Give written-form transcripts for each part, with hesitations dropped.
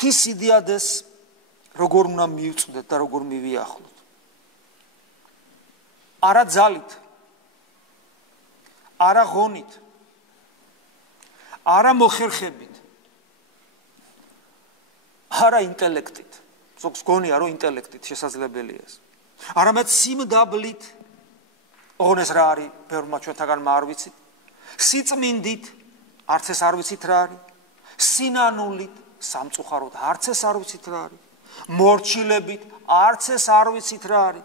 ღვთის სიდიადეს როგორ უნდა მივწვდეთ და როგორ მივიახლოთ. არა ძალით, არა ღონით, არა მოხერხებით, არა ინტელექტით. ზოგს გონია რომ ინტელექტით შესაძლებელია ეს. არამედ სიმდაბლით, ოღონდ ეს რა არის, ბევრმა ჩვენთაგან არ ვიცით. სიწმინდით, არც ეს არ ვიცით რა არის. სინანულით, სამწუხაროდ, არც ეს არ ვიცით რა არის. მორჩილებით, არც ეს არ ვიცით რა არის.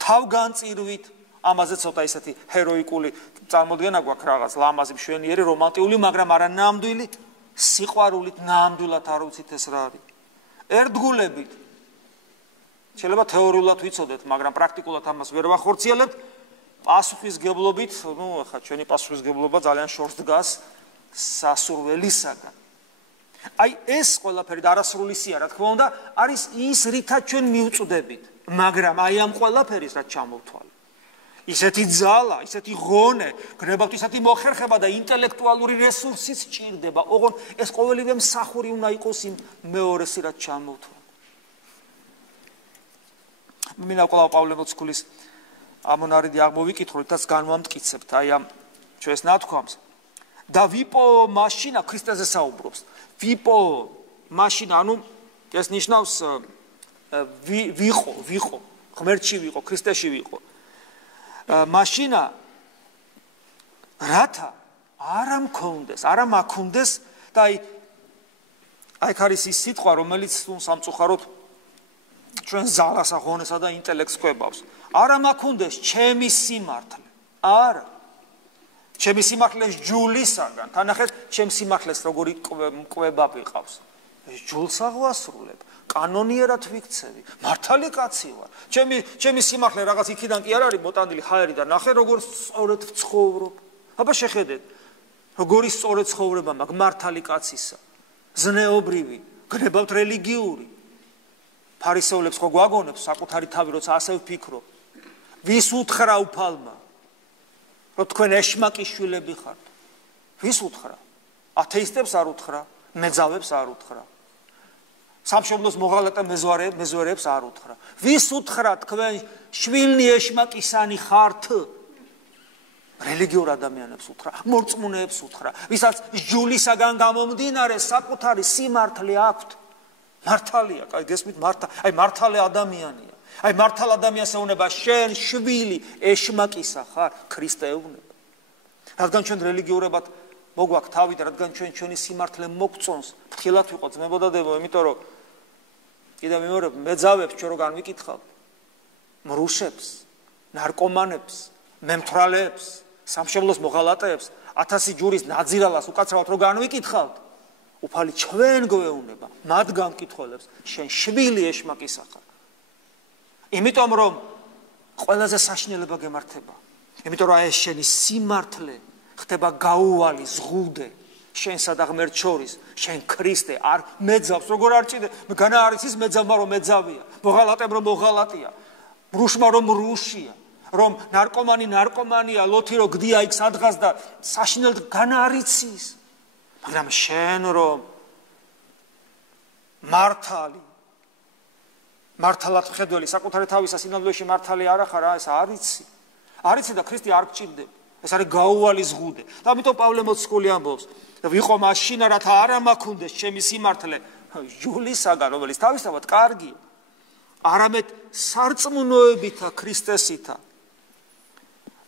თავგანწირვით, ამაზე ცოტა ისეთი ჰეროიკული წარმოდგენა გვაქვს რაღაც ლამაზი, მშვენიერი, რომანტიკული, მაგრამ არა ნამდვილი. სიყვარულით, ნამდვილად არ ვიცით ეს რა არის. ერთგულებით, შეიძლება თეორიულად ვიცოდეთ, მაგრამ პრაქტიკულად ამას ვერ ვახორციელებთ. პასუხისგებლობით, ახლა ჩვენი პასუხისგებლობა ძალიან შორს დგას სასურველისაგან. აი ეს ყველაფერი და არასრულისია, რა თქმა უნდა, არის ის, რითაც ჩვენ მივწვდებით, მაგრამ აი ამ ყველაფერის რაც ჩამოვთვალე. ისეთი ძალა, ისეთი ღონე, გნებავთ ისეთი მოხერხება და ინტელექტუალური რესურსიც სჭირდება. ოღონდ ეს ყოველივე მსახური უნდა იყოს იმ მეორესი რაც ჩამოვთვალე. მინდა კვლავ პავლე მოციქულის ამონარიდი აღმოვიკითხო, რითაც განვამტკიცებთ აი ამ ჩვენს ნათქვამს. და ვიპო მაშინა ქრისტეზე საუბრობს. ვიპო მაშინა, ანუ ეს ნიშნავს ვიყო, ღმერთში ვიყო, ქრისტეში ვიყო. მაშინა რათა არა მქონდეს, არა მაქონდეს და აი არის ის სიტყვა, რომელიც სამწუხაროდ ჩვენ ზალას, ღონესა და ინტელექტს კვებავს. არა მაქონდეს ჩემი სიმართლე. არა. ჩემი სიმართლეს ჯულისაგან. თანახეთ, ჩემ სიმართლეს როგორი მკვება ვიყავს. ეს ჯულს აღვასრულებ. კანონიერად ვიქცევი. მართალი კაცი ვარ. ჩემი სიმართლე რაღაც იქიდან კი არ არის მოტანილი ჰაერიდან. ნახე როგორ სწორედ ვცხოვრობ. აბა შეხედეთ. როგორი სწორედ ცხოვრება მაქვს მართალი კაცისა. ზნეობრივი, გნებავთ რელიგიური. ფარისევლებს ხო გვაგონებს საკუთარი თავი, როცა ასე ვფიქრობ. ვის უთხრა უფალმა? რომ თქვენ ეშმაკის შვილები ხართ. ვის უთხრა? ათეისტებს არ უთხრა, მეძავებს არ უთხრა. სამშობლოს მოღალატე მეზვარეებს არ უთხრა. ვის უთხრა თქვენ შვილნი ეშმაკისანი ხართ? რელიგიურ ადამიანებს უთხრა, მორწმუნეებს უთხრა, ვისაც ჯულისაგან გამომდინარე საკუთარი სიმართლე აქვთ. მართალია, კაი გესმით, აი მართალი ადამიანია. აი მართალ ადამიანს ეუბნება შენ შვილი ეშმაკისა ხარ, ქრისტე ეუბნება. რადგან ჩვენ რელიგიურებად მოგვაქვს თავი და რადგან ჩვენი სიმართლე მოგწონს, ფრთხილად ვიყო ძმებო და დებო, იმიტომ რომ კიდევ მეორე მეძავებს ჩვენ რო განვიკითხავთ, მრუშებს, ნარკომანებს, მემთვრალეებს, სამშობლოს მოღალატეებს, 1000 ჯურის ნაძირალას უკაცრავად რო განვიკითხავთ, უფალი ჩვენ გვეუბნება, მათ გამკითხველებს, შენ შვილი ეშმაკისა ხარ. იმიტომ რომ ყველაზე საშინელება გემართება. იმიტომ რომ ეს შენი სიმართლე ხდება გაუვალი ზღუდე შენსა და ღმერთს შორის, შენ ქრისტე არ მეძავს, როგორ არ ჭიდე, განა არის ის მეძავმა რომ მეძავია, მოღალატემ რომ მოღალატია, მრუშმა რომ მრუშია, რომ ნარკომანია, ლოთი რომ გდია იქ სადღაც და საშინელად განა არის ის. მაგრამ შენ რომ მართალად ხედველი საკუთარი თავისა სინამდვილეში მართალი არ ახარ, ეს არიცი და ქრისტე არ გჭირდება. ეს არის გაუვალი ზღუდე. და ამიტომ პავლე მოციქული ამბობს, ვიყო მაშინა რათა არა მაქონდეს ჩემი სიმართლე ჯულისაგან, რომელიც თავისთავად კარგია, არამედ სარწმუნოებითა ქრისტესითა.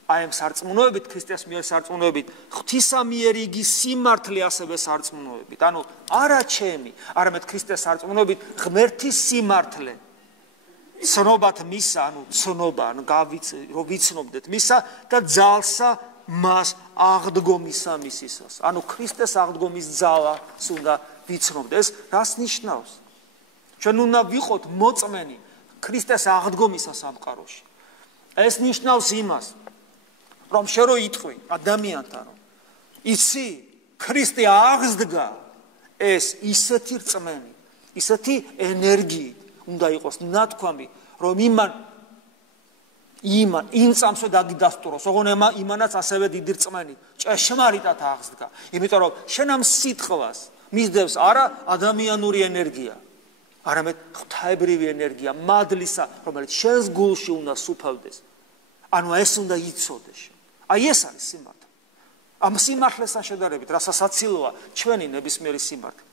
აი ამ სარწმუნოებით, ქრისტეს მიერ სარწმუნოებით, ღვთისამიერ იგი სიმართლე ასევე სარწმუნოებით. ანუ არა ჩემი, არამედ ქრისტეს სარწმუნოებით ღმერთის სიმართლე. ცნობათ მისა, ანუ ცნობა, ანუ რომ ვიცნობდეთ მისა და ძალსა მას აღდგომისა მისისას. ანუ ქრისტეს აღდგომის ძალას უნდა ვიცნობდეთ. ეს რას ნიშნავს? ჩვენ უნდა ვიყოთ მოწმენი ქრისტეს აღდგომისა სამყაროში. ეს ნიშნავს იმას, რომ შენ რო იტყვი ადამიანთან, რომ იცი ქრისტე აღსდგა, ეს ისეთი რწმენი, ისეთი ენერგიით უნდა იყოს ნათქვამი, რომ იმ წამსვე დაგიდასტუროს, ოღონდ იმანაც ასევე დიდი რწმენი, ჭეშმარიტად აღსდგა. იმიტომ რომ შენ ამ სიტყვას მისდევს არა ადამიანური ენერგია, არამედ ღვთაებრივი ენერგია, მადლისა, რომელიც შენს გულში უნდა სუფევდეს. ანუ ეს უნდა იცოდეს. აი ეს არის სიმართლე. ამ სიმართლესთან შედარებით, რასაც აცილოა ჩვენი ნებისმიერი სიმართლე.